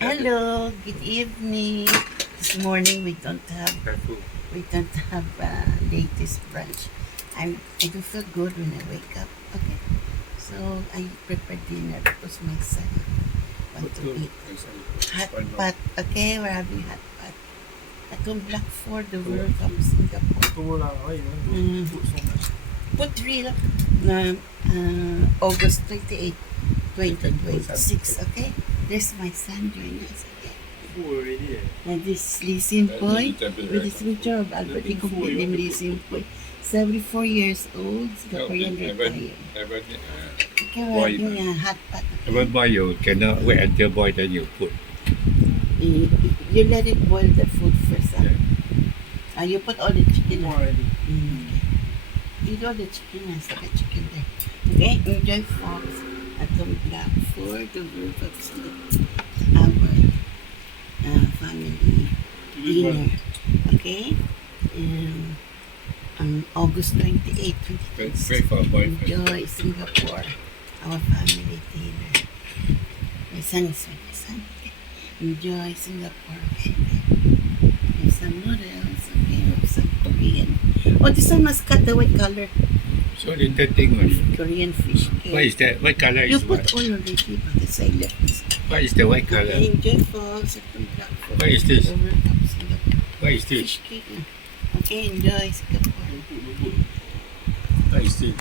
Hello, good evening. This morning we don't have latest brunch. I do feel good when I wake up. Okay, so I prepared dinner because my son want to eat hot pot. Okay, we're having hot pot. Atong Black 4, the World Cup Singapore. Put real na August 28, 2026. Okay, there's my son joining us. And this Lee Simpoy with his picture of Albert Icompilim Lee Simpoy. 74 years old, Singaporean retired. Okay, we're having a hot pot. When boil you cannot wait until boil then you put. You let it boil the food first. You put all the chicken already. Eat all the chicken and saka chicken there. Okay, enjoy Fox atong Black 4, the World Cup our family dinner. Okay? August 28, 2026. Wait for a boyfriend. Enjoy Singapore, our family dinner. My son is with my son. Enjoy Singapore. Okay? There's some noodles. Okay? Some Korean. Oh, this one must cut the white color. So little thing only. Korean fish cake. What is that? What color You is put what? all already, but the side left is. What is the white color? Okay, enjoy Fox atong Black 4. What is this? The World Cup Singapore. What is this? Fish cake na. Okay, enjoy Singapore. What is this?